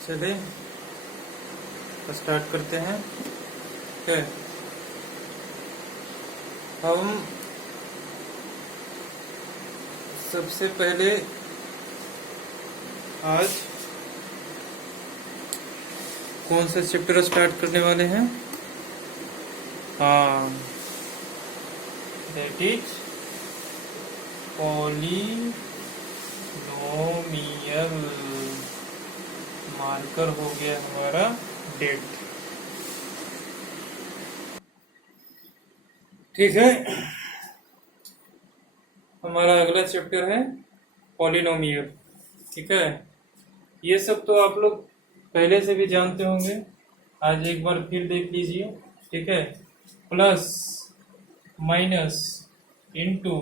चलिए स्टार्ट करते हैं। ठीक है, हम सबसे पहले आज कौन सा चैप्टर स्टार्ट करने वाले हैं? हाँ, दैट इज पॉलिनोमियल। मार्कर हो गया हमारा डेट। ठीक है, हमारा अगला चैप्टर है पॉलिनोमियल। ठीक है, ये सब तो आप लोग पहले से भी जानते होंगे, आज एक बार फिर देख लीजिए। ठीक है, प्लस माइनस इनटू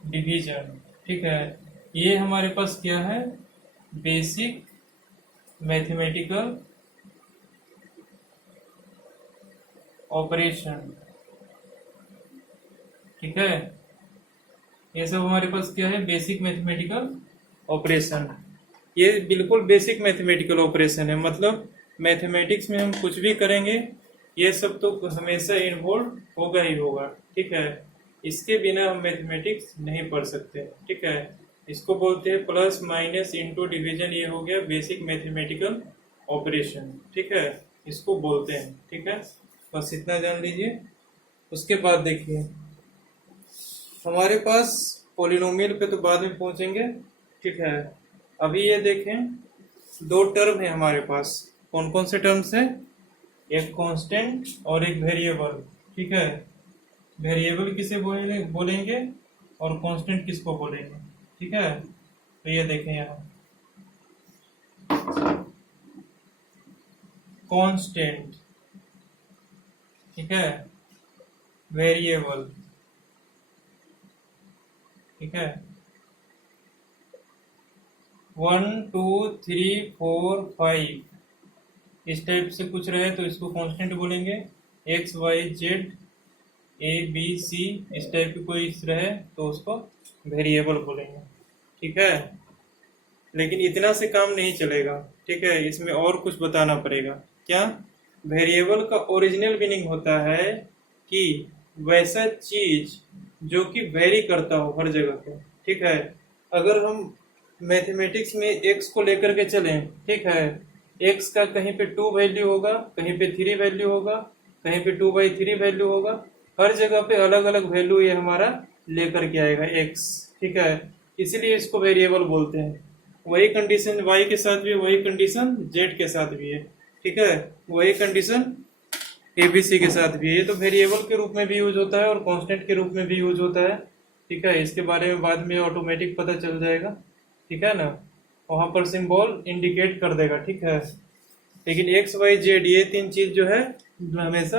डिवीजन। ठीक है, ये हमारे पास क्या है? Basic mathematical operation. ठीक है, ये सब हमारे पास क्या है? Basic mathematical operation. ये बिल्कुल बेसिक मैथमेटिकल ऑपरेशन है, मतलब मैथमेटिक्स में हम कुछ भी करेंगे ये सब तो हमेशा इन्वॉल्व होगा ही होगा। ठीक है, इसके बिना हम मैथमेटिक्स नहीं पढ़ सकते। ठीक है, इसको बोलते हैं प्लस माइनस इनटू डिवीजन। ये हो गया बेसिक मैथमेटिकल ऑपरेशन। ठीक है, इसको बोलते हैं। ठीक है, बस इतना जान लीजिए। उसके बाद देखिए, हमारे पास पॉलिनोमियल पे तो बाद में पहुंचेंगे। ठीक है, अभी ये देखें, दो टर्म है हमारे पास। कौन कौन से टर्म्स है? एक कांस्टेंट और एक वेरिएबल। ठीक है, वेरिएबल किसे बोलेंगे और कांस्टेंट किसको बोलेंगे? ठीक है, तो ये देखें यहाँ कांस्टेंट, ठीक है, वेरिएबल। ठीक है, 1 2 3 4 5 इस टाइप से कुछ रहे तो इसको कांस्टेंट बोलेंगे। X Y Z A B C इस टाइप की कोई रहे तो उसको वेरिएबल बोलेंगे। ठीक है, लेकिन इतना से काम नहीं चलेगा। ठीक है, इसमें और कुछ बताना पड़ेगा। क्या? वेरिएबल का ओरिजिनल मीनिंग होता है कि वैसा चीज जो कि वेरी करता हो हर जगह पे। ठीक है, अगर हम मैथमेटिक्स में एक्स को लेकर के चलें, ठीक है, एक्स का कहीं पे 2 वैल्यू होगा, कहीं पे 3 वैल्यू होगा, कहीं पे 2/3 वैल्यू होगा। हर जगह पे अलग अलग वैल्यू ये हमारा लेकर के आएगा एक्स। ठीक है, इसलिए इसको वेरिएबल बोलते हैं। वही कंडीशन वाई के साथ भी, वही कंडीशन जेड के साथ भी है। ठीक है, वही कंडीशन एबीसी के साथ भी है। ये तो वेरिएबल के रूप में भी यूज होता है और कांस्टेंट के रूप में भी यूज होता है। ठीक है, इसके बारे में बाद में ऑटोमेटिक पता चल जाएगा। ठीक है ना, वहां पर सिंबल इंडिकेट कर देगा। ठीक है, लेकिन एक्स वाई जेड ये तीन चीज जो है हमेशा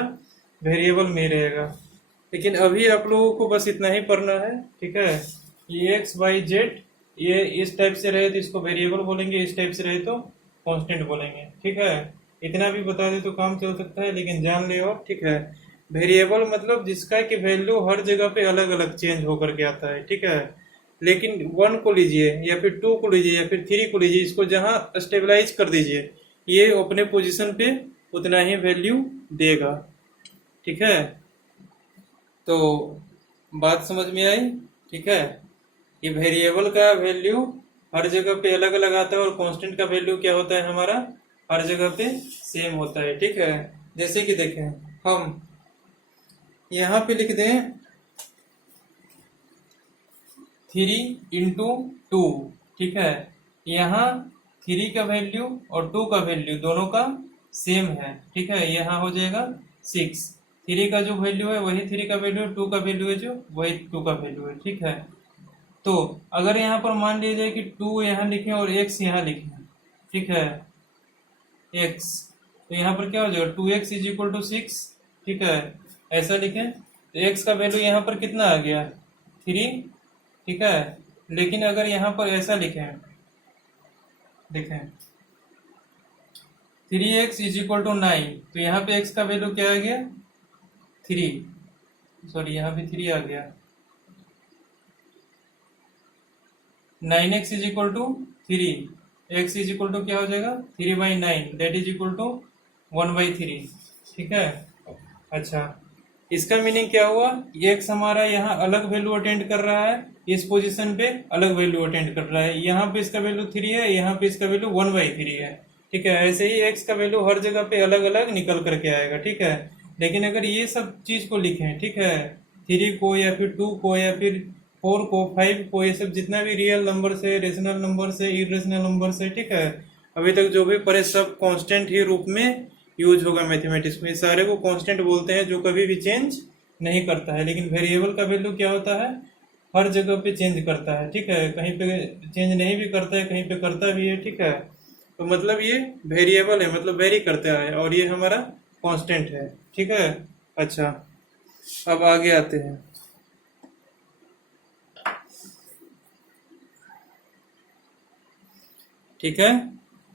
वेरिएबल में रहेगा। लेकिन अभी आप लोगों को बस इतना ही पढ़ना है। ठीक है, ये एक्स वाई जेड ये इस टाइप से रहे तो इसको वेरिएबल बोलेंगे, इस टाइप से रहे तो कांस्टेंट बोलेंगे। ठीक है, इतना भी बता दे तो काम चल सकता है, लेकिन जान ले। और ठीक है, वेरिएबल मतलब जिसका कि वैल्यू हर जगह पे अलग अलग चेंज होकर के आता है। ठीक है, लेकिन 1 को लीजिए या फिर 2 को लीजिए या फिर 3 को लीजिए, इसको जहां स्टेबलाइज कर दीजिए, ये अपने पोजीशन पे उतना ही वैल्यू देगा। ठीक है, तो बात समझ में आई? ठीक है, ये वेरिएबल का वैल्यू हर जगह पे अलग अलग आता है और कांस्टेंट का वैल्यू क्या होता है हमारा? हर जगह पे सेम होता है। ठीक है, जैसे कि देखें, हम यहाँ पे लिख दें 3 × 2। ठीक है, यहाँ 3 का वैल्यू और 2 का वैल्यू दोनों का सेम है। ठीक है, यहाँ हो जाएगा 6। 3 का जो वैल्यू है वही 3 का वैल्यू है, 2 का वैल्यू है जो वही 2 का वैल्यू है। ठीक है, तो अगर यहाँ पर मान लीजिए कि 2 यहाँ लिखें और x यहाँ लिखें, ठीक है, x, तो यहाँ पर क्या हो जाएगा? 2x = 6। ठीक है, ऐसा लिखें तो x का वैल्यू यहाँ पर कितना आ गया? 3। ठीक है, लेकिन अगर यहाँ पर ऐसा लिखें, देखें 3x = 9, तो यहाँ पे x का वैल्यू क्या आ गया? 3। सॉरी, यहाँ पे 3 आ गया। 9x = 3, x is equal to क्या हो जाएगा 3/9 दैट इज इक्वल टू 1/3। ठीक है। अच्छा, इसका मीनिंग क्या हुआ, x हमारा यहाँ अलग वैल्यू अटेंड कर रहा है, इस पोजीशन पे अलग वैल्यू अटेंड कर रहा है, यहाँ पे इसका वैल्यू 3 है, यहाँ पे इसका वैल्यू 1/3 है। ठीक है, ऐसे ही x का वैल्यू हर जगह पे अलग अलग निकल करके आएगा। ठीक है, लेकिन अगर ये सब चीज को लिखें, ठीक है, 3 को या फिर 2 को या फिर 4 को 5 को, ये सब जितना भी रियल नंबर से, रेशनल नंबर से, इरेशनल नंबर से, ठीक है, अभी तक जो भी पढ़े सब कांस्टेंट ही रूप में यूज होगा मैथमेटिक्स में। सारे को कांस्टेंट बोलते हैं जो कभी भी चेंज नहीं करता है। लेकिन वेरिएबल का वैल्यू क्या होता है, हर जगह पे चेंज करता है। ठीक है, कहीं पे चेंज नहीं भी करता है, कहीं पे करता भी है। ठीक है, तो मतलब ये वेरिएबल है, मतलब वेरी करता है, और ये हमारा कांस्टेंट है। ठीक है। अच्छा, अब आगे आते हैं। ठीक है,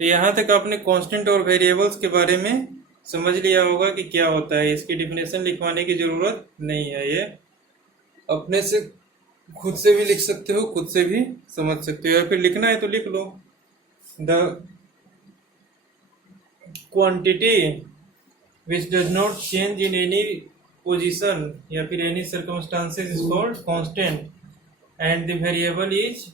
तो यहाँ तक आपने कांस्टेंट और वेरिएबल्स के बारे में समझ लिया होगा कि क्या होता है। इसकी डिफिनेशन लिखवाने की जरूरत नहीं है, ये अपने से खुद से भी लिख सकते हो, खुद से भी समझ सकते हो, या फिर लिखना है तो लिख लो। The quantity which does not change in any position या फिर any circumstances is called constant and the variable is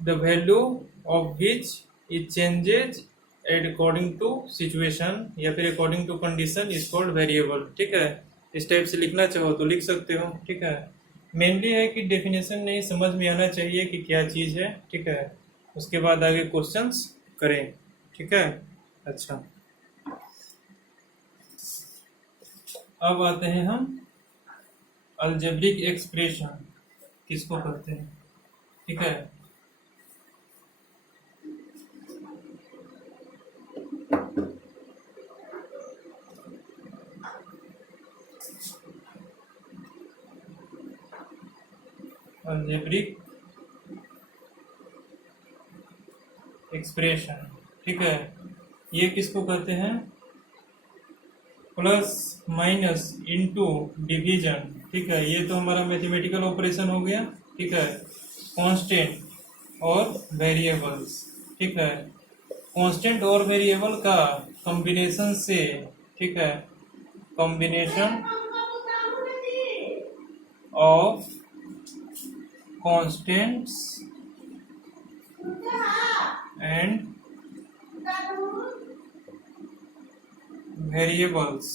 the value of which it changes according to situation या फिर according to condition is called variable। ठीक है, इस type से लिखना चाहो तो लिख सकते हो। ठीक है, मेनली है कि डेफिनेशन नहीं समझ में आना चाहिए कि क्या चीज़ है। ठीक है, उसके बाद आगे क्वेश्चंस करें। ठीक है। अच्छा, अब आते हैं हम अलजेब्रिक एक्सप्रेशन किसको कहते हैं। ठीक है, अलजेब्रिक एक्सप्रेशन। ठीक है, ये किसको कहते हैं, प्लस माइनस इनटू डिवीजन। ठीक है, ये तो हमारा मैथमेटिकल ऑपरेशन हो गया। ठीक है, कांस्टेंट और वेरिएबल्स। ठीक है, कांस्टेंट और वेरिएबल का कॉम्बिनेशन से, ठीक है, combination of constants and variables.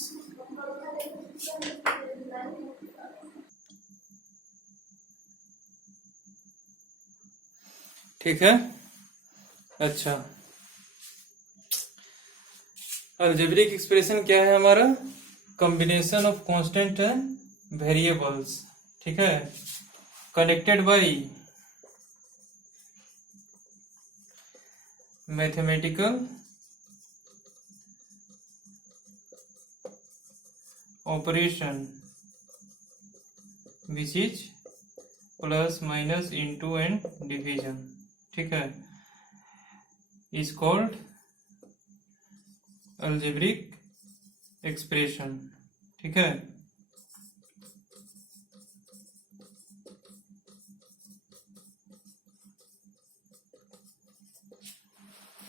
ठीक है। अच्छा, अलजेब्रिक एक्सप्रेशन क्या है हमारा, combination of constant and variables. ठीक है, connected by mathematical operation which is plus minus into and division. ठीक है, इज कॉल्ड अलजेब्रिक एक्सप्रेशन। ठीक है,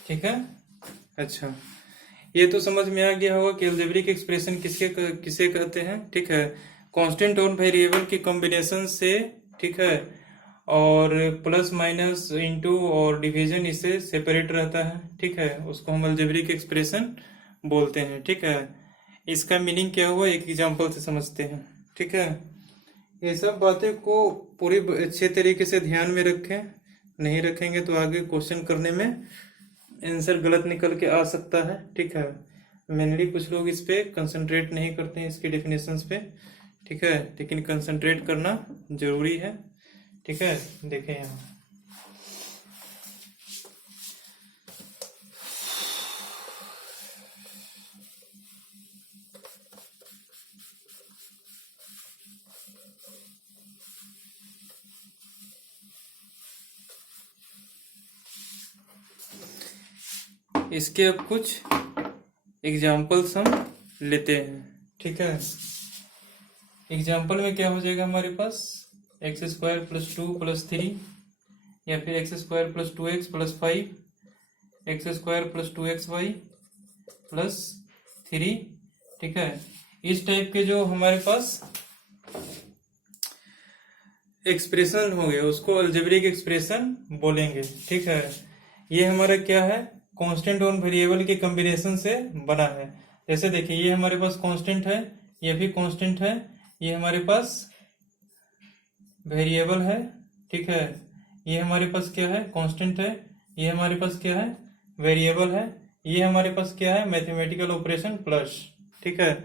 ठीक है। अच्छा, ये तो समझ में आ गया होगा कि अलजेब्रिक एक्सप्रेशन किसे कहते हैं। ठीक है, कांस्टेंट और वेरिएबल के कॉम्बिनेशन से, ठीक है, और प्लस माइनस इनटू और डिवीजन इससे सेपरेट रहता है। ठीक है, उसको हम अलजेब्रिक एक्सप्रेशन बोलते हैं। ठीक है, इसका मीनिंग क्या हुआ एक एग्जांपल से समझते हैं। ठीक है, ये सब बातें को पूरी अच्छे तरीके से ध्यान में रखें, नहीं रखेंगे तो आगे क्वेश्चन करने में आंसर गलत निकल के आ सकता है। ठीक है, मेनली कुछ लोग इस पे कंसंट्रेट नहीं करते हैं, इसके डेफिनेशंस पे। ठीक है, लेकिन कंसंट्रेट करना जरूरी है। ठीक है, देखें यहाँ, इसके अब कुछ एग्जाम्पल्स हम लेते हैं। ठीक है, एग्जाम्पल में क्या हो जाएगा हमारे पास, x² + 2 + 3 या फिर x square plus 2x plus 5 x square plus 2xy plus 3। ठीक है, इस टाइप के जो हमारे पास एक्सप्रेशन होंगे उसको अलजेब्रिक एक्सप्रेशन बोलेंगे। ठीक है, ये हमारा क्या है, कांस्टेंट और वेरिएबल के कॉम्बिनेशन से बना है। जैसे देखिए ये हमारे पास कांस्टेंट है, ये भी कांस्टेंट है, ये हमारे पास वेरिएबल है। ठीक है, ये हमारे पास क्या है, कांस्टेंट है, ये हमारे पास क्या है, वेरिएबल है, ये हमारे पास क्या है, मैथमेटिकल ऑपरेशन प्लस। ठीक है,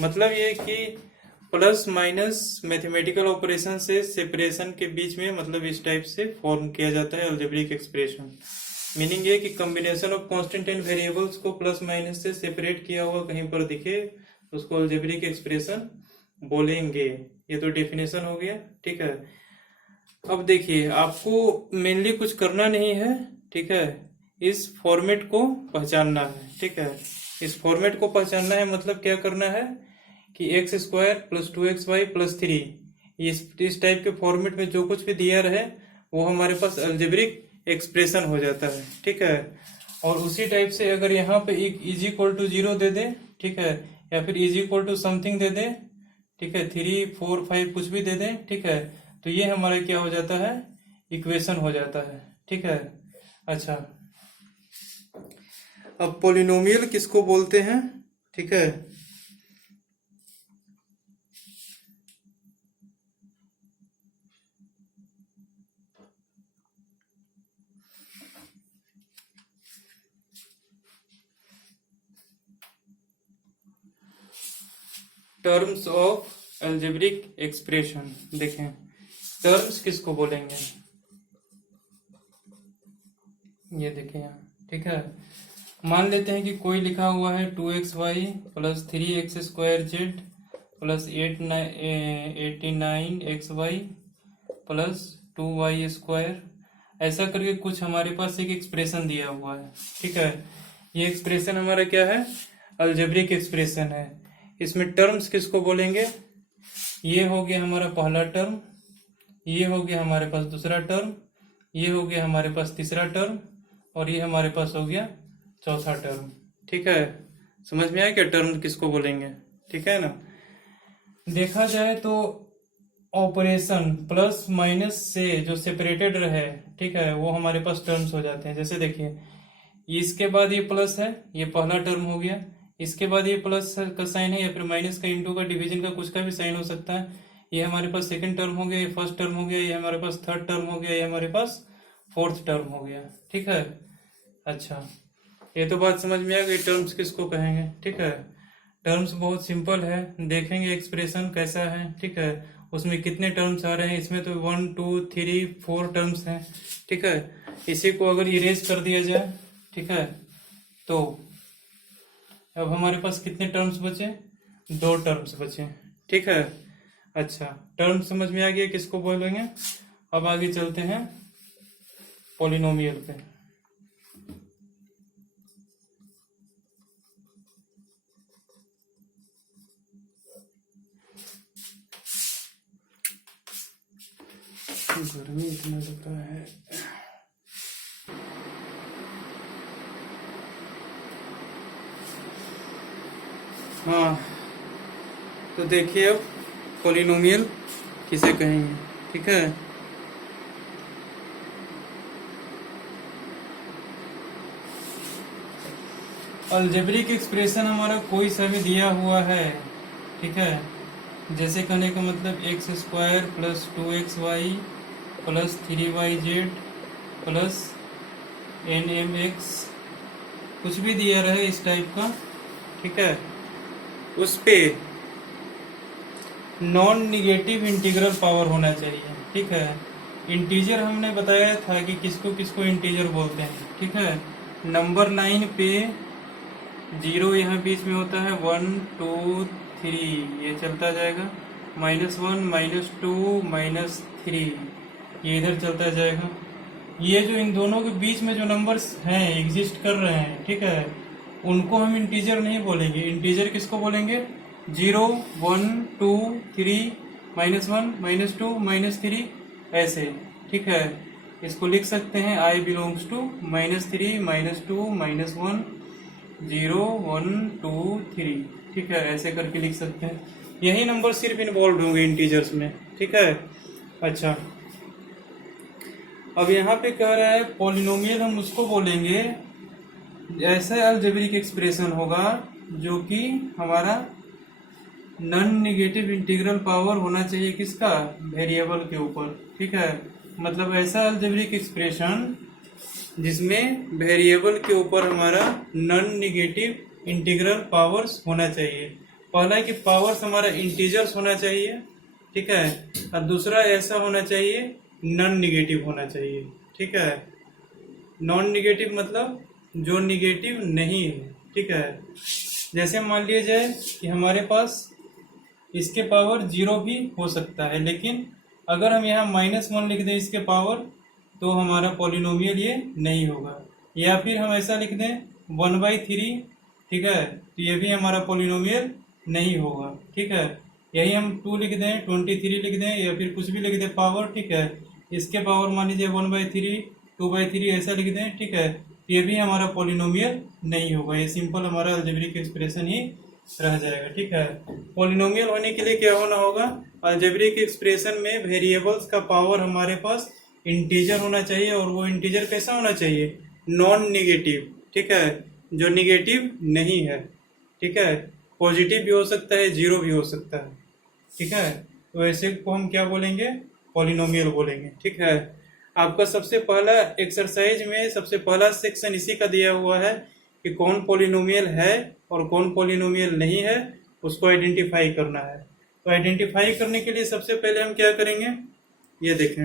मतलब ये कि प्लस माइनस मैथमेटिकल ऑपरेशन से सेपरेशन के बीच में, मतलब इस टाइप से फॉर्म किया जाता है अलजेब्रिक एक्सप्रेशन। मीनिंग ये कि combination of constant and variables को प्लस माइनस से सेपरेट किया हुआ कहीं पर दिखे उसको अलजेब्रिक एक्सप्रेशन बोलेंगे। ये तो डेफिनेशन हो गया। ठीक है, अब देखिए आपको मेनली कुछ करना नहीं है। ठीक है, इस फॉर्मेट को पहचानना है। ठीक है, इस फॉर्मेट को पहचानना है, मतलब क्या करना है कि x square plus 2xy plus 3 इस टाइप के फॉर्मेट में जो कुछ भी दिया रहे वो हमारे पास अलजेब्रिक एक्सप्रेशन हो जाता है। ठीक है, और उसी टाइप से अगर यहाँ पे एक इज इक्वल टू 0 दे दे, ठीक है, या फिर इज इक्वल टू समथिंग दे दे, ठीक है, 3 4 5 कुछ भी दे दे, ठीक है, तो ये हमारा क्या हो जाता है, इक्वेशन हो जाता है। ठीक है, अच्छा अब पॉलिनोमियल किसको बोलते हैं? ठीक है, टर्म्स ऑफ अलजेब्रिक एक्सप्रेशन। देखें टर्म्स किसको बोलेंगे, ये देखें यहाँ। ठीक है, मान लेते हैं कि कोई लिखा हुआ है 2xy plus 3x² plus 89xy plus 2y², ऐसा करके कुछ हमारे पास एक एक्सप्रेशन दिया हुआ है। ठीक है, ये एक्सप्रेशन हमारा क्या है, अलजेब्रिक एक्सप्रेशन है। इसमें टर्म्स किसको बोलेंगे, ये हो गया हमारा पहला टर्म, ये हो गया हमारे पास दूसरा टर्म, ये हो गया हमारे पास तीसरा टर्म, और ये हमारे पास हो गया चौथा टर्म। ठीक है, समझ में आया क्या टर्म किसको बोलेंगे? ठीक है ना, देखा जाए तो ऑपरेशन प्लस माइनस से जो सेपरेटेड रहे, ठीक है, वो हमारे पास टर्म्स हो जाते हैं। जैसे देखिए इसके बाद ये प्लस है, ये पहला टर्म हो गया, इसके बाद ये प्लस का साइन है या फिर माइनस का, इंटू का, डिवीजन का, कुछ का भी साइन हो सकता है। ये हमारे पास सेकंड टर्म हो गया, ये फर्स्ट टर्म हो गया, ये हमारे पास थर्ड टर्म हो गया, ये हमारे पास फोर्थ टर्म हो गया। ठीक है, अच्छा ये तो बात समझ में आ गई टर्म्स किसको कहेंगे। ठीक है, टर्म्स बहुत सिंपल है, देखेंगे एक्सप्रेशन कैसा है। ठीक है, उसमें कितने टर्म्स आ रहे हैं, इसमें तो 1 2 3 4 टर्म्स हैं। ठीक है, इसी को अगर इरेज कर दिया जाए, ठीक है, तो अब हमारे पास कितने टर्म्स बचे, 2 टर्म्स बचे। ठीक है, अच्छा टर्म समझ में आ गया किसको बोलेंगे। अब आगे चलते हैं पॉलिनोमियल पे। गर्मी इतना लग रहा है। हाँ, तो देखिए अब पॉलिनोमियल किसे कहेंगे। ठीक है, अलजेब्रिक एक्सप्रेशन हमारा कोई सा भी दिया हुआ है। ठीक है, जैसे कहने का मतलब x² plus 2xy plus 3yz plus nmx, कुछ भी दिया रहे इस टाइप का। ठीक है, उस पे नॉन निगेटिव इंटीग्रल पावर होना चाहिए। ठीक है, इंटीजर हमने बताया था कि किसको किसको इंटीजर बोलते हैं। ठीक है, नंबर 9 पे 0 यहाँ बीच में होता है, 1 2 3 ये चलता जाएगा, -1 -2 -3 ये इधर चलता जाएगा। ये जो इन दोनों के बीच में जो नंबर्स हैं एग्जिस्ट कर रहे हैं, ठीक है, उनको हम इंटीजर नहीं बोलेंगे। इंटीजर किसको बोलेंगे, 0 1 2 3 -1 -2 -3 ऐसे। ठीक है, इसको लिख सकते हैं i बिलोंग्स टू -3 -2 -1 0 1 2 3, ठीक है, ऐसे करके लिख सकते हैं। यही नंबर सिर्फ इन्वॉल्व होंगे इंटीजर्स में, ठीक है। अच्छा, अब यहाँ पे कह रहा है पॉलिनोमियल हम उसको बोलेंगे ऐसा अलजेब्रिक एक्सप्रेशन होगा जो कि हमारा नॉन निगेटिव इंटीग्रल पावर होना चाहिए किसका, वेरिएबल के ऊपर, ठीक है। मतलब ऐसा अलजेब्रिक एक्सप्रेशन जिसमें वेरिएबल के ऊपर हमारा नॉन निगेटिव इंटीग्रल पावर्स होना चाहिए। पहला है कि पावर्स हमारा इंटीजर्स होना चाहिए, ठीक है, और दूसरा ऐसा होना चाहिए नॉन निगेटिव होना चाहिए, ठीक है। नॉन निगेटिव मतलब जो निगेटिव नहीं है, ठीक है। जैसे मान लिया जाए कि हमारे पास इसके पावर 0 भी हो सकता है, लेकिन अगर हम यहाँ -1 लिख दें इसके पावर तो हमारा पॉलिनोमियल ये नहीं होगा। या फिर हम ऐसा लिख दें 1/3, ठीक है, तो ये भी हमारा पॉलिनोमियल नहीं होगा, ठीक है। यही हम 2 लिख दें, 23 लिख दें, या फिर कुछ भी लिख दें पावर, ठीक है, इसके पावर मान लीजिए 1/3 2/3 ऐसा लिख दें, ठीक है, तो ये भी हमारा पॉलिनोमियल नहीं होगा। ये सिंपल हमारा अलजेब्रिक एक्सप्रेशन ही रह जाएगा, ठीक है। पॉलिनोमियल होने के लिए क्या होना होगा, अलजेब्रिक एक्सप्रेशन में वेरिएबल्स का पावर हमारे पास इंटीजर होना चाहिए, और वो इंटीजर कैसा होना चाहिए, नॉन निगेटिव, ठीक है, जो निगेटिव नहीं है, ठीक है। पॉजिटिव भी हो सकता है, 0 भी हो सकता है, ठीक है। तो ऐसे को हम क्या बोलेंगे, पॉलिनोमियल बोलेंगे, ठीक है। आपका सबसे पहला एक्सरसाइज में सबसे पहला सेक्शन इसी का दिया हुआ है कि कौन पॉलिनोमियल है और कौन पॉलिनोमियल नहीं है, उसको आइडेंटिफाई करना है। तो आइडेंटिफाई करने के लिए सबसे पहले हम क्या करेंगे, ये देखें,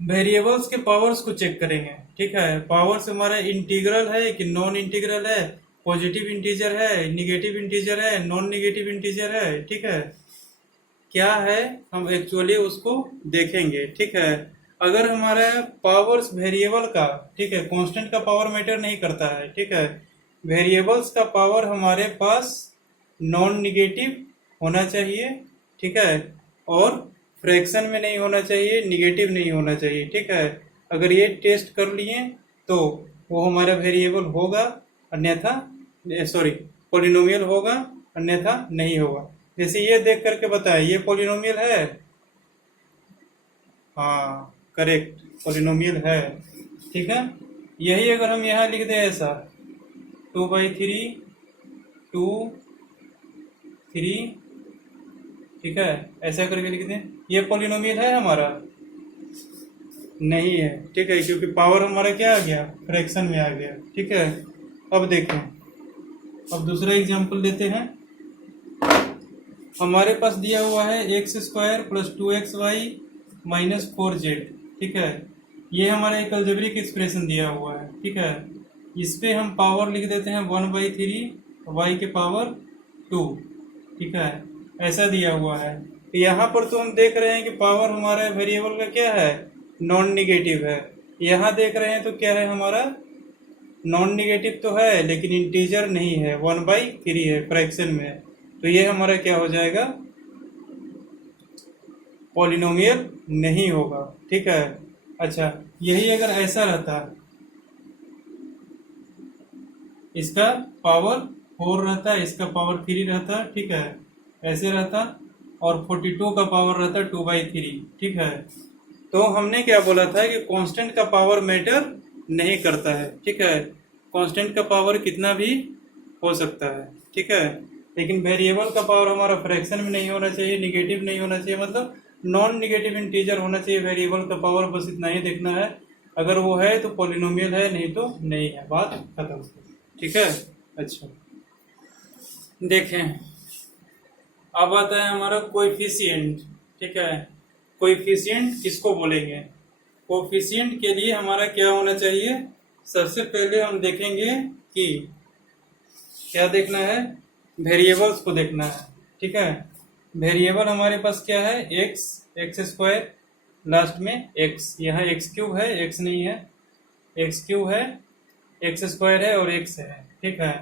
वेरिएबल्स के पावर्स को चेक करेंगे, ठीक है। पावर्स हमारा इंटीग्रल है कि नॉन इंटीग्रल है, पॉजिटिव इंटीजर है, निगेटिव इंटीजर है, नॉन निगेटिव इंटीजर है, ठीक है, क्या है हम एक्चुअली उसको देखेंगे, ठीक है। अगर हमारा पावर्स वेरिएबल का, ठीक है, कांस्टेंट का पावर मैटर नहीं करता है, ठीक है, वेरिएबल्स का पावर हमारे पास नॉन निगेटिव होना चाहिए, ठीक है, और फ्रैक्शन में नहीं होना चाहिए, निगेटिव नहीं होना चाहिए, ठीक है। अगर ये टेस्ट कर लिए तो वो हमारा वेरिएबल होगा, अन्यथा सॉरी पॉलिनोमियल होगा, अन्यथा नहीं होगा। जैसे ये देख करके बताए ये पॉलिनोमियल है, हाँ करेक्ट, पॉलिनोमियल है, ठीक है। यही अगर हम यहाँ लिख दें ऐसा 2/3 2 3, ठीक है, ऐसा करके लिख दें, ये पॉलिनोमियल है हमारा, नहीं है, ठीक है, क्योंकि पावर हमारा क्या आ गया, फ्रैक्शन में आ गया, ठीक है। अब देखें, अब दूसरा एग्जांपल लेते हैं। हमारे पास दिया हुआ है x² + 2xy - 4z, ठीक है, ये हमारा एक अलजेब्रिक एक्सप्रेशन दिया हुआ है, ठीक है। इस पे हम पावर लिख देते हैं 1/3 y के पावर 2, ठीक है, ऐसा दिया हुआ है। तो यहाँ पर तो हम देख रहे हैं कि पावर हमारा वेरिएबल का क्या है, नॉन निगेटिव है। यहाँ देख रहे हैं तो क्या है हमारा, नॉन निगेटिव तो है लेकिन इंटीजर नहीं है, 1/3 है, फ्रैक्शन में है, तो ये हमारा क्या हो जाएगा, पॉलिनोमियल नहीं होगा, ठीक है। अच्छा, यही अगर ऐसा रहता, इसका पावर 4 रहता, इसका पावर 3 रहता, ठीक है, ऐसे रहता, और 42 का पावर रहता 2/3, ठीक है। तो हमने क्या बोला था कि कांस्टेंट का पावर मैटर नहीं करता है, ठीक है, कांस्टेंट का पावर कितना भी हो सकता है, ठीक है, लेकिन वेरिएबल का पावर हमारा फ्रैक्शन में नहीं होना चाहिए, निगेटिव नहीं होना चाहिए, मतलब नॉन निगेटिव इंटीजर होना चाहिए वेरिएबल का पावर, बस इतना ही देखना है। अगर वो है तो पॉलिनोमियल है, नहीं तो नहीं है, बात खत्म, ठीक है। अच्छा देखें, अब आता है हमारा कोएफिशिएंट, ठीक है। कोएफिशिएंट किसको बोलेंगे, कोएफिशिएंट के लिए हमारा क्या होना चाहिए, सबसे पहले हम देखेंगे कि क्या देखना है, वेरिएबल्स को देखना है, ठीक है। वेरिएबल हमारे पास क्या है, x² लास्ट में x, यहाँ x³ है, x नहीं है, x³ है, x² है और x है, ठीक है।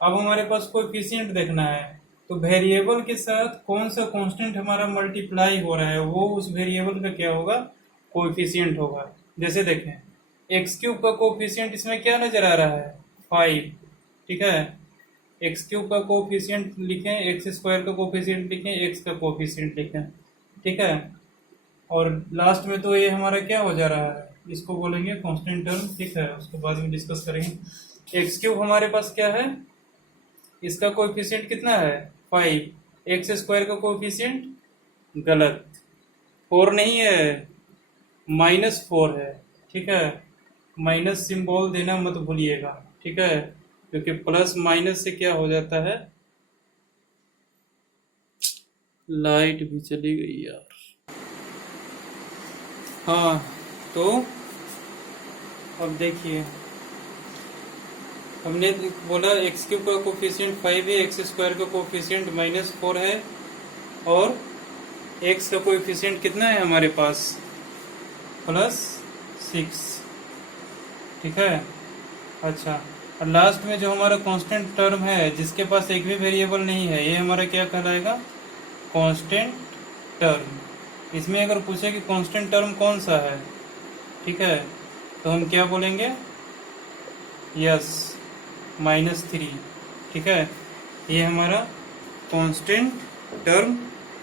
अब हमारे पास कोएफिशिएंट देखना है, तो वेरिएबल के साथ कौन सा कांस्टेंट हमारा मल्टीप्लाई हो रहा है, वो उस वेरिएबल का क्या होगा, कोएफिशिएंट होगा। जैसे देखें एक्स क्यूब का कोएफिशिएंट इसमें क्या नजर आ रहा है 5, ठीक है। एक्स क्यूब का कोएफिशिएंट लिखें, एक्स स्क्वायर का कोएफिशिएंट लिखें, एक्स का कोएफिशिएंट लिखें, ठीक है। और लास्ट में तो ये हमारा क्या हो जा रहा है, इसको बोलेंगे कांस्टेंट टर्म, ठीक है। उसको बाद में डिस्कस करेंगे। एक्स क्यूब हमारे पास क्या है, इसका कोएफिशिएंट कितना है 5, एक्स स्क्वायर का कोएफिशिएंट गलत 4 नहीं है, -4 है, ठीक है। माइनस सिंबल देना मत भूलिएगा, ठीक है, क्योंकि प्लस माइनस से क्या हो जाता है, लाइट भी चली गई यार। हाँ तो अब देखिए हमने बोला एक्स क्यूब का कोफिशिएंट 5 है, एक्स स्क्वायर का कोफिशिएंट -4 है, और एक्स का कोफिशिएंट कितना है हमारे पास +6, ठीक है। अच्छा, और लास्ट में जो हमारा कांस्टेंट टर्म है जिसके पास एक भी वेरिएबल नहीं है, ये हमारा क्या कहलाएगा, कांस्टेंट टर्म। इसमें अगर पूछे कि कांस्टेंट टर्म कौन सा है, ठीक है, तो हम क्या बोलेंगे, यस -3, ठीक है, ये हमारा कांस्टेंट टर्म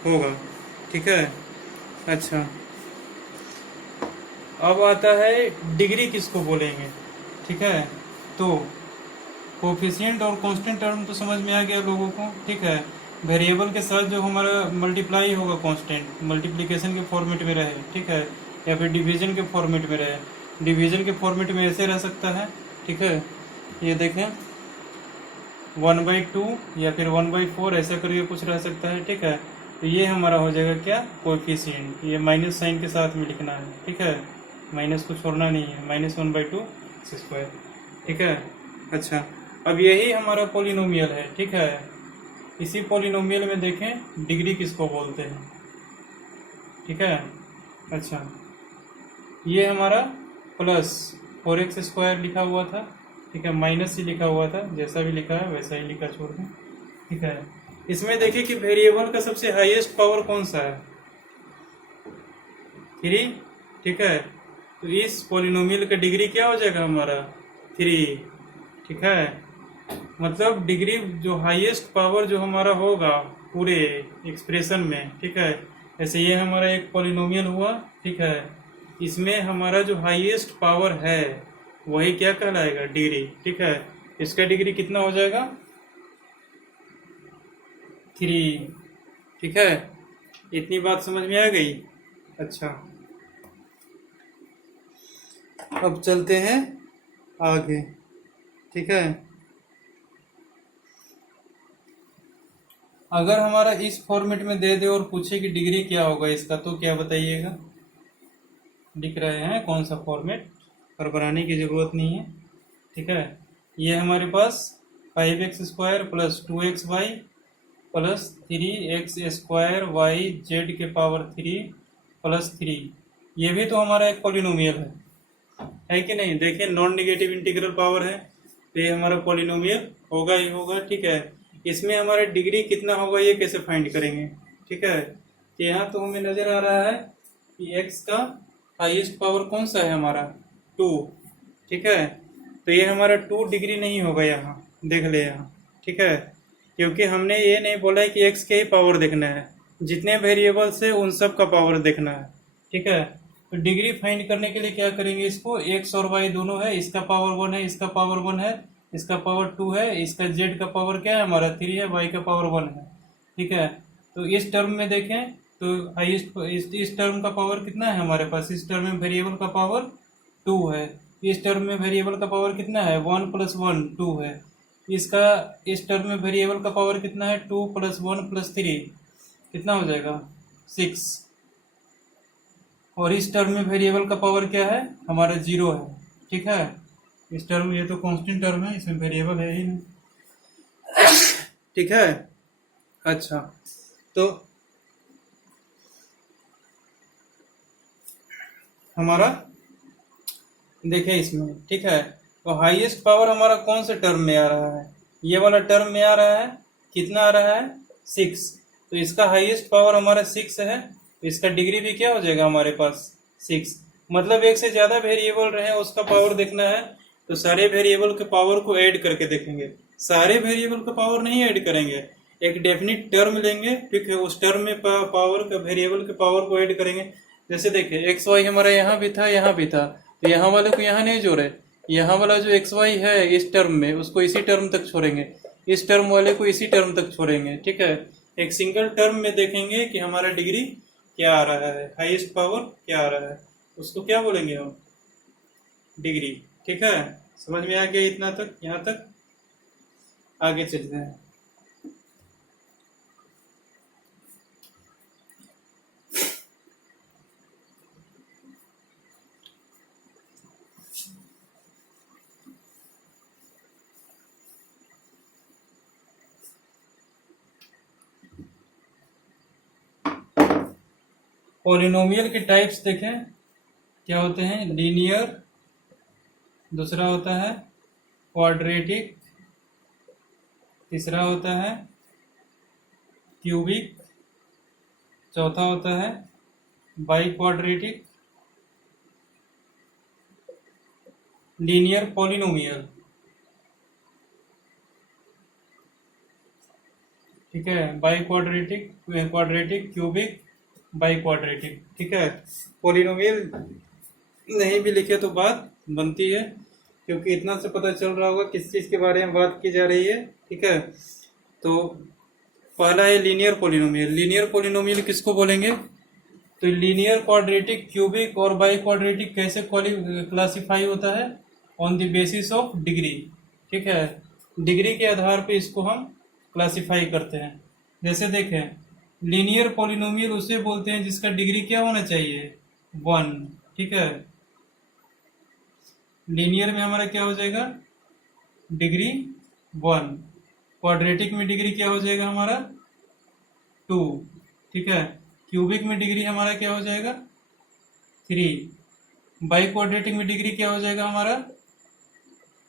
होगा, ठीक है। अच्छा, अब आता है डिग्री किसको बोलेंगे, ठीक है। तो कोफिशिएंट और कांस्टेंट टर्म तो समझ में आ गया लोगों को, ठीक है। वेरिएबल के साथ जो हमारा मल्टीप्लाई होगा कांस्टेंट, मल्टीप्लिकेशन के फॉर्मेट में रहे, ठीक है, या फिर डिवीजन के फॉर्मेट में रहे। डिवीजन के फॉर्मेट में ऐसे रह सकता है, ठीक है, ये देखें 1/2 या फिर 1/4 ऐसा करके कुछ रह सकता है, ठीक है। तो ये हमारा हो जाएगा क्या, कोएफिशिएंट। ये माइनस साइन के साथ में लिखना है, ठीक है, माइनस को छोड़ना नहीं है, -1/2 स्क्वायर, ठीक है। अच्छा, अब यही हमारा पॉलिनोमियल है, ठीक है। इसी पॉलिनोमियल में देखें डिग्री किसको बोलते हैं, ठीक है। अच्छा, ये हमारा +4x² लिखा हुआ था, ठीक है, माइनस ही लिखा हुआ था, जैसा भी लिखा है वैसा ही लिखा, छोड़ दें, ठीक है। इसमें देखिए कि वेरिएबल का सबसे हाईएस्ट पावर कौन सा है, 3, ठीक है। तो इस पॉलिनोमियल का डिग्री क्या हो जाएगा हमारा 3, ठीक है। मतलब डिग्री जो हाईएस्ट पावर जो हमारा होगा पूरे एक्सप्रेशन में, ठीक है। ऐसे ये हमारा एक पॉलिनोमियल हुआ, ठीक है। इसमें हमारा जो हाईएस्ट पावर है वही क्या कहलाएगा, डिग्री, ठीक है। इसका डिग्री कितना हो जाएगा 3, ठीक है। इतनी बात समझ में आ गई। अच्छा, अब चलते हैं आगे, ठीक है। अगर हमारा इस फॉर्मेट में दे दे और पूछे कि डिग्री क्या होगा इसका, तो क्या बताइएगा, लिख रहे हैं कौन सा फॉर्मेट, पर बनाने की जरूरत नहीं है, ठीक है। ये हमारे पास 5x² + 2xy + 3x² y z³ + 3, ये भी तो हमारा एक पॉलिनोमियल है कि नहीं। देखिए नॉन नेगेटिव इंटीग्रल पावर है, तो ये हमारा पॉलिनोमियल होगा ही होगा, ठीक है। इसमें हमारा डिग्री कितना होगा ये कैसे फाइंड करेंगे, ठीक है। तो यहाँ तो हमें नजर आ रहा है कि x का हाईएस्ट पावर कौन सा है हमारा 2, ठीक है। तो ये हमारा 2 डिग्री नहीं होगा, यहाँ देख ले यहाँ, ठीक है, क्योंकि हमने ये नहीं बोला है कि x के ही पावर देखना है, जितने वेरिएबल्स है उन सब का पावर देखना है, ठीक है। तो डिग्री फाइंड करने के लिए क्या करेंगे, इसको x और y दोनों है, इसका पावर 1 है, इसका पावर 1 है, इसका पावर 2 है, इसका z का पावर क्या है हमारा 3 है, y का पावर 1 है, ठीक है। तो इस टर्म में देखें तो हाईएस्ट इस टर्म का पावर कितना है हमारे पास, इस टर्म में वेरिएबल का पावर 2 है, इस टर्म में वेरिएबल का पावर कितना है 1 + 1 2 है, इसका इस टर्म में वेरिएबल का पावर कितना है 2 + 1 + 3 कितना हो जाएगा 6, और इस टर्म में वेरिएबल का पावर क्या है हमारा 0 है, ठीक है। इस टर्म, ये तो कांस्टेंट टर्म है, इसमें वेरिएबल है ही नहीं, ठीक है। अच्छा, तो हमारा देखें इसमें, ठीक है, तो हाईएस्ट पावर हमारा कौन से टर्म में आ रहा है, ये वाला टर्म में आ रहा है, कितना आ रहा है 6, तो इसका हाईएस्ट पावर हमारा 6 है, तो इसका डिग्री भी क्या हो जाएगा हमारे पास 6। मतलब एक से ज्यादा वेरिएबल रहे उसका पावर देखना है तो सारे वेरिएबल के पावर को ऐड करके देखेंगे। सारे वेरिएबल का पावर नहीं ऐड करेंगे, एक डेफिनिट टर्म लेंगे, ठीक है, उस टर्म में पावर का वेरिएबल के पावर को ऐड करेंगे। जैसे देखिए एक्स वाई हमारा यहाँ भी था यहाँ भी था, तो यहाँ वाले को यहाँ नहीं जोड़े, यहाँ वाला जो एक्स वाई है इस टर्म में उसको इसी टर्म तक छोड़ेंगे, इस टर्म वाले को इसी टर्म तक छोड़ेंगे, ठीक है। एक सिंगल टर्म में देखेंगे कि हमारा डिग्री क्या आ रहा है, हाईएस्ट पावर क्या आ रहा है, उसको क्या बोलेंगे हम, डिग्री, ठीक है। समझ में आ गया इतना तक, यहाँ तक। आगे चलते हैं। पॉलिनोमियल के टाइप्स देखें क्या होते हैं, लीनियर, दूसरा होता है क्वाड्रेटिक, तीसरा होता है क्यूबिक, चौथा होता है बाई क्वाड्रेटिक, लीनियर पॉलिनोमियल, ठीक है, by quadratic, quadratic, cubic, by quadratic, ठीक है। पॉलिनोमियल नहीं भी लिखे तो बात बनती है, क्योंकि इतना से पता चल रहा होगा किस चीज के बारे में बात की जा रही है, ठीक है। तो पहला है लीनियर पॉलिनोमियल। लीनियर पॉलिनोमियल किसको बोलेंगे, तो लीनियर क्वाड्रेटिक, क्यूबिक और बाई क्वाड्रेटिक कैसे क्लासिफाई होता है, on the basis of degree, ठीक है। डिग्री के आधार पे इसको हम क्लासिफाई करते हैं। जैसे देखें, लीनियर पॉलिनोमियल उसे बोलते हैं जिसका डिग्री क्या होना चाहिए, 1, ठीक है। लीनियर में हमारा क्या हो जाएगा, डिग्री 1, क्वाड्रेटिक में डिग्री क्या हो जाएगा हमारा 2, ठीक है। क्यूबिक में डिग्री हमारा क्या हो जाएगा 3, बाई क्वाड्रेटिक में डिग्री क्या हो जाएगा हमारा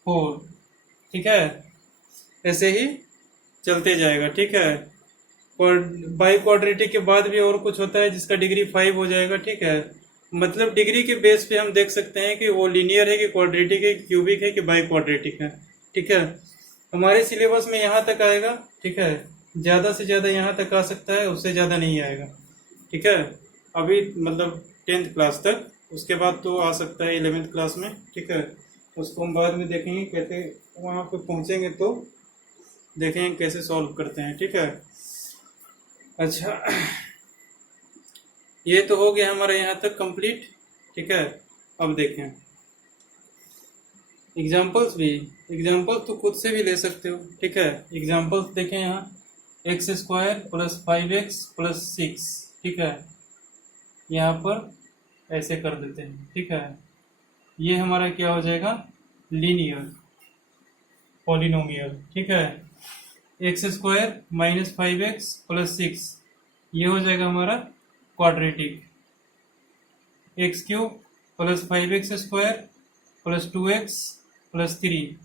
4, ठीक है। ऐसे ही चलते जाएगा, ठीक है। बाई क्वाड्रेटिक के बाद भी और कुछ होता है जिसका डिग्री 5 हो जाएगा, ठीक है। मतलब डिग्री के बेस पे हम देख सकते हैं कि वो लीनियर है कि क्वाड्रेटिक है, क्यूबिक है कि बाई क्वाड्रेटिक है, ठीक है। हमारे सिलेबस में यहाँ तक आएगा, ठीक है। ज्यादा से ज्यादा यहाँ तक आ सकता है, उससे ज्यादा नहीं आएगा, ठीक है। अभी मतलब 10th क्लास तक, उसके बाद तो आ सकता है 11th क्लास में, ठीक है। उसको हम बाद में देखेंगे कैसे, वहाँ पे पहुँचेंगे तो देखेंगे कैसे सॉल्व करते हैं, ठीक है। अच्छा, ये तो हो गया हमारा यहाँ तक कंप्लीट, ठीक है। अब देखें एग्जाम्पल्स भी, एग्जाम्पल तो खुद से भी ले सकते हो, ठीक है। एग्जाम्पल्स देखें यहाँ, x square plus 5x plus 6, ठीक है। यहाँ पर ऐसे कर देते हैं, ठीक है। ये हमारा क्या हो जाएगा, लीनियर पॉलिनोमियल, ठीक है। X square minus 5x plus 6, ये हो जाएगा हमारा quadratic. X cube plus 5x square plus 2x plus 3,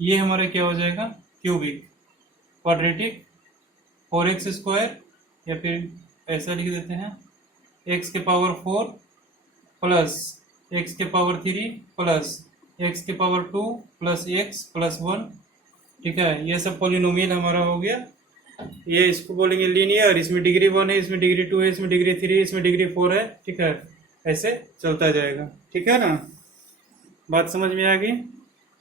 ये हमारा क्या हो जाएगा क्यूबिक। क्वाड्रेटिक 4x स्क्वायर, या फिर ऐसा लिख देते हैं x के पावर 4 प्लस x के पावर 3 प्लस x के पावर 2 प्लस x प्लस 1, ठीक है। ये सब पॉलिनोमियल हमारा हो गया। ये इसको बोलेंगे लीनियर, इसमें डिग्री 1 है, इसमें डिग्री 2 है, इसमें डिग्री 3, इसमें डिग्री 4 है, ठीक है। ऐसे चलता जाएगा, ठीक है ना। बात समझ में आ गई।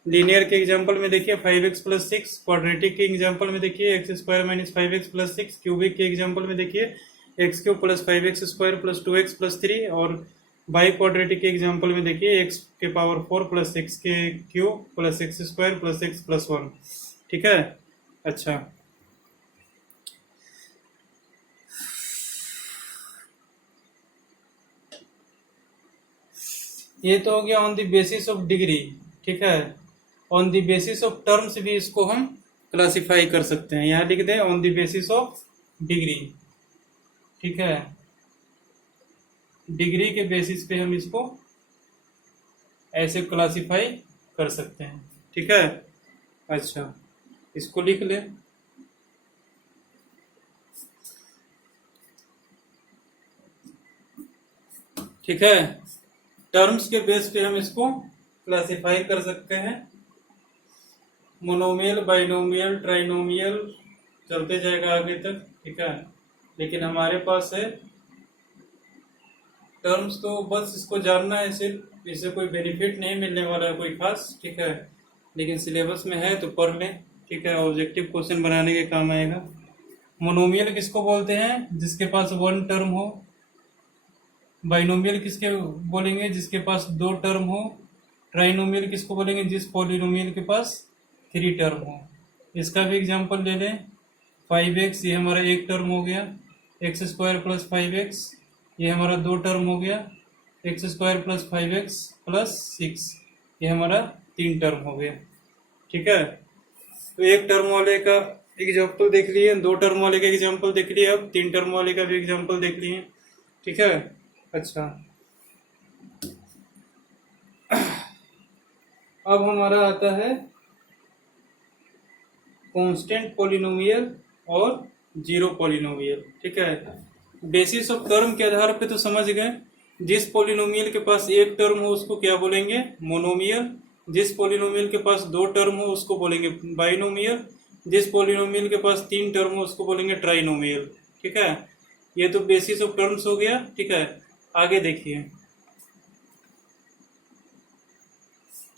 लीनियर के एग्जांपल में देखिए 5x प्लस 6, क्वाड्रेटिक के एग्जांपल में देखिए x square minus 5x plus 6, cubic के एग्जांपल में देखिए x cube plus 5x square plus 2x plus 3, और बाई क्वाड्रेटिक के एग्जांपल में देखिए एक्स के पावर 4 प्लस 6 के cube plus x square plus x plus 1, ठीक है। अच्छा, ये तो हो गया on the basis of degree, ठीक है। On the basis of terms भी इसको हम क्लासिफाई कर सकते हैं, यहाँ लिख दें on the basis of degree, ठीक है। डिग्री के बेसिस पे हम इसको ऐसे क्लासिफाई कर सकते हैं, ठीक है। अच्छा, इसको लिख ले, ठीक है। टर्म्स के बेस पे हम इसको क्लासिफाई कर सकते हैं, मोनोमियल, बाइनोमियल, ट्राइनोमियल, चलते जाएगा आगे तक, ठीक है। लेकिन हमारे पास है टर्म्स, तो बस इसको जानना है सिर्फ, इससे कोई बेनिफिट नहीं मिलने वाला है कोई खास, ठीक है। लेकिन सिलेबस में है तो पढ़ लें, ठीक है, ऑब्जेक्टिव क्वेश्चन बनाने के काम आएगा। मोनोमियल किसको बोलते हैं? जिसके पास वन टर्म हो। बाइनोमियल किसके बोलेंगे? जिसके पास दो टर्म हो। ट्राइनोमियल किसको बोलेंगे? जिस पॉलिनोमियल के पास थ्री टर्म हो। इसका भी एग्जांपल ले लें, 5x, ये हमारा एक टर्म हो गया, एक्स स्क्वायर प्लस 5x, ये हमारा दो टर्म हो गया, x square plus 5x plus 6, ये हमारा तीन टर्म हो गया, ठीक है। तो एक टर्म वाले का एग्जाम्पल देख लिए, दो टर्म वाले का एग्जाम्पल देख लिए, अब तीन टर्म वाले का भी एग्जाम्पल देख लिए, ठीक है। अच्छा, अब हमारा आता है कांस्टेंट पॉलिनोमियल और जीरो पॉलिनोमियल, ठीक है। बेसिस ऑफ टर्म के आधार पे तो समझ गए, जिस पॉलिनोमियल के पास एक टर्म हो उसको क्या बोलेंगे? मोनोमियल। जिस पॉलिनोमियल के पास दो टर्म हो उसको बोलेंगे बाइनोमियल। जिस पॉलिनोमियल के पास तीन टर्म हो उसको बोलेंगे ट्राइनोमियल, ठीक है। ये तो बेसिस ऑफ टर्म्स हो गया, ठीक है। आगे देखिए,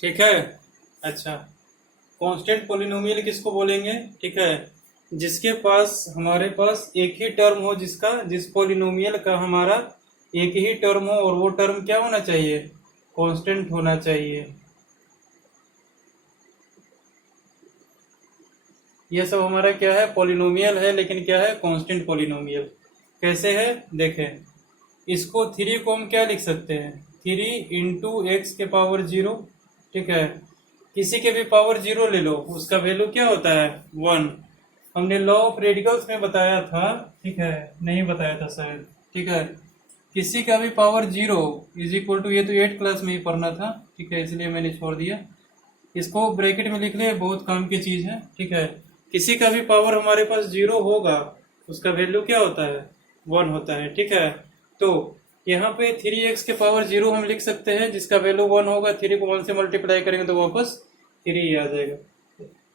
ठीक है। अच्छा, कांस्टेंट पॉलिनोमियल किसको बोलेंगे? ठीक है, जिसके पास हमारे पास एक ही टर्म हो, जिस पॉलिनोमियल का हमारा एक ही टर्म हो, और वो टर्म क्या होना चाहिए? कांस्टेंट होना चाहिए। ये सब हमारा क्या है? पॉलिनोमियल है, लेकिन क्या है? Constant polynomial. कैसे है देखें, इसको 3 को हम क्या लिख सकते हैं? 3 इंटू एक्स के पावर 0, ठीक है। किसी के भी पावर 0 ले लो, उसका वैल्यू क्या होता है? 1। हमने लॉ ऑफ रेडिकल्स में बताया था, ठीक है, नहीं बताया था शायद, ठीक है। किसी का भी पावर 0 इज इक्वल टू, ये तो 8 क्लास में ही पढ़ना था, ठीक है, इसलिए मैंने छोड़ दिया। इसको ब्रैकेट में लिख ले, बहुत काम की चीज है, ठीक है। किसी का भी पावर हमारे पास 0 होगा, उसका वैल्यू क्या होता है? 1 होता है, ठीक है। तो यहाँ पे 3x के पावर 0 हम लिख सकते हैं, जिसका वैल्यू 1 होगा। 3 को 1 से मल्टीप्लाई करेंगे तो वापस 3 ही आ जाएगा।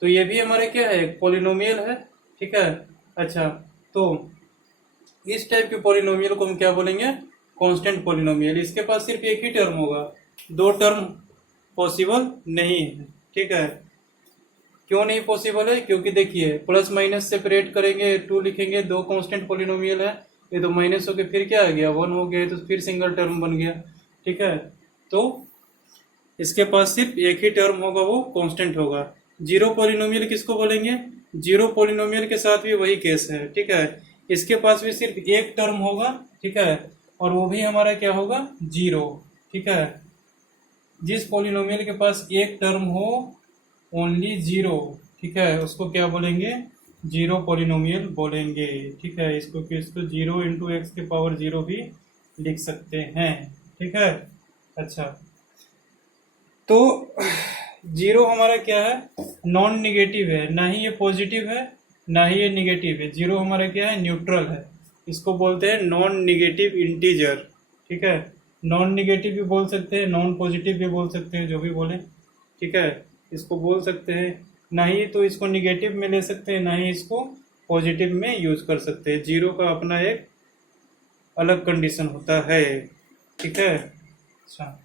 तो ये भी हमारे क्या है? पॉलिनोमियल है, ठीक है। अच्छा, तो इस टाइप के पॉलिनोमियल को हम क्या बोलेंगे? Constant polynomial. इसके पास सिर्फ एक ही टर्म होगा, दो टर्म पॉसिबल नहीं है, ठीक है। क्यों नहीं पॉसिबल है? क्योंकि देखिए, प्लस माइनस सेपरेट करेंगे, 2 लिखेंगे, दो कांस्टेंट पॉलिनोमियल है, ये तो माइनस होके फिर क्या आ गया? 1 हो गया, तो फिर सिंगल टर्म बन गया, ठीक है। तो इसके पास सिर्फ एक ही टर्म होगा, वो कांस्टेंट होगा। जीरो पॉलिनोमियल किसको बोलेंगे? जीरो पॉलिनोमियल के साथ भी वही केस है, ठीक है। इसके पास भी सिर्फ एक टर्म होगा, ठीक है, और वो भी हमारा क्या होगा? 0, ठीक है। जिस पॉलिनोमियल के पास एक टर्म हो, ओनली 0, ठीक है, उसको क्या बोलेंगे? जीरो पॉलिनोमियल बोलेंगे, ठीक है। इसको 0 इंटू एक्स के पावर 0 भी लिख सकते हैं, ठीक है। अच्छा, तो 0 हमारा क्या है? नॉन निगेटिव है, ना ही ये पॉजिटिव है ना ही ये निगेटिव है। 0 हमारा क्या है? न्यूट्रल है। इसको बोलते हैं नॉन निगेटिव इंटीजर, ठीक है। नॉन निगेटिव भी बोल सकते हैं, नॉन पॉजिटिव भी बोल सकते हैं, जो भी बोले, ठीक है। इसको बोल सकते हैं, ना ही तो इसको निगेटिव में ले सकते हैं, ना ही इसको पॉजिटिव में यूज कर सकते हैं। 0 का अपना एक अलग कंडीशन होता है, ठीक है। अच्छा,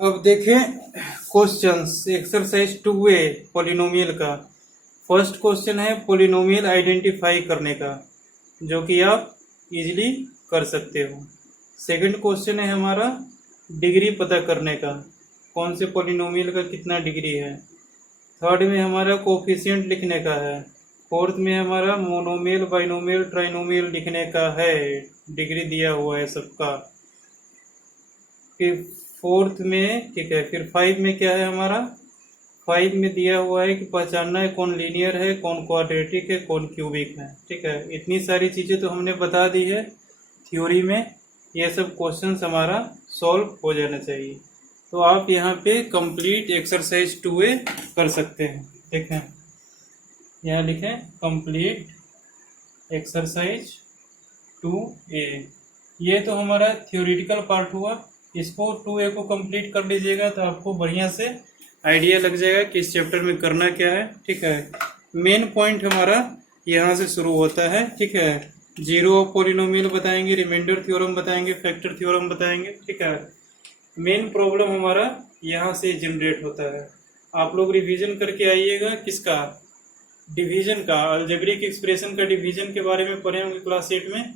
अब देखें क्वेश्चंस, एक्सरसाइज 2A पॉलिनोमियल का। फर्स्ट क्वेश्चन है पॉलिनोमियल आइडेंटिफाई करने का, जो कि आप इजीली कर सकते हो। सेकंड क्वेश्चन है हमारा डिग्री पता करने का, कौन से पॉलिनोमियल का कितना डिग्री है। थर्ड में हमारा कोफिशिएंट लिखने का है। फोर्थ में हमारा मोनोमियल, बाइनोमियल, ट्राइनोमियल लिखने का है, डिग्री दिया हुआ है सबका। फिर फोर्थ में, ठीक है, फिर 5 में क्या है हमारा? 5 में दिया हुआ है कि पहचानना है कौन लीनियर है, कौन क्वाड्रेटिक है, कौन क्यूबिक है, ठीक है। इतनी सारी चीज़ें तो हमने बता दी है थ्योरी में। ये सब क्वेश्चंस हमारा सॉल्व हो जाना चाहिए। तो आप यहाँ पे कंप्लीट एक्सरसाइज 2A कर सकते हैं, देखें। यहाँ लिखें कंप्लीट एक्सरसाइज 2A। ये तो हमारा थ्योरेटिकल पार्ट हुआ। इसको 2A को कंप्लीट कर लीजिएगा तो आपको बढ़िया से आइडिया लग जाएगा कि इस चैप्टर में करना क्या है। ठीक है, मेन पॉइंट हमारा यहाँ से शुरू होता है। ठीक है, जीरो ऑफ पॉलिनोमियल बताएंगे, रिमाइंडर थ्योरम बताएंगे, फैक्टर थ्योरम बताएंगे। ठीक है, मेन प्रॉब्लम हमारा यहाँ से जनरेट होता है। आप लोग रिवीजन करके आइएगा किसका, डिवीजन का, अलजेब्रिक एक्सप्रेशन का डिवीजन के बारे में पढ़े होंगे क्लास 8 में,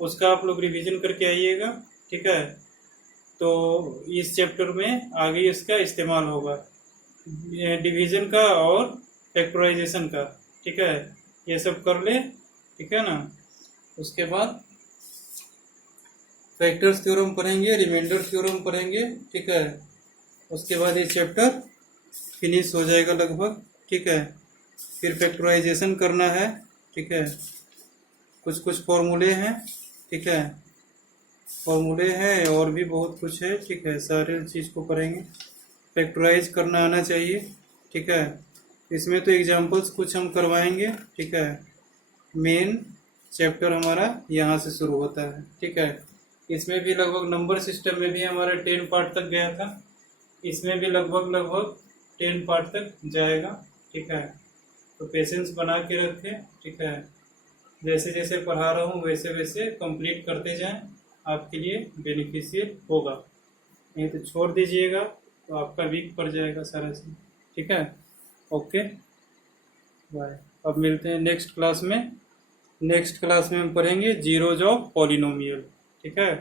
उसका आप लोग रिवीजन करके आइएगा। ठीक है, तो इस चैप्टर में आगे इसका इस्तेमाल होगा, डिवीजन का और फैक्टराइजेशन का। ठीक है, ये सब कर ले। ठीक है ना, उसके बाद फैक्टर्स थ्योरम पढ़ेंगे, रिमाइंडर थ्योरम पढ़ेंगे। ठीक है, उसके बाद ये चैप्टर फिनिश हो जाएगा लगभग। ठीक है, फिर फैक्टराइजेशन करना है। ठीक है, कुछ कुछ फॉर्मूले हैं। ठीक है, फॉर्मूले हैं और भी बहुत कुछ है। ठीक है, सारे चीज़ को करेंगे, फैक्टराइज करना आना चाहिए। ठीक है, इसमें तो एग्जांपल्स कुछ हम करवाएंगे। ठीक है, मेन चैप्टर हमारा यहाँ से शुरू होता है। ठीक है, इसमें भी लगभग नंबर सिस्टम में भी हमारा 10 पार्ट तक गया था, इसमें भी लगभग 10 पार्ट तक जाएगा। ठीक है, तो पेशेंस बना के रखें। ठीक है, जैसे जैसे पढ़ा रहा हूँ वैसे वैसे कंप्लीट करते जाएं, आपके लिए बेनिफिशियल होगा। नहीं तो छोड़ दीजिएगा तो आपका वीक पड़ जाएगा सारा चीज। ठीक है, ओके बाय। अब मिलते हैं नेक्स्ट क्लास में। नेक्स्ट क्लास में हम पढ़ेंगे जीरोज ऑफ पॉलिनोमियल। ठीक है।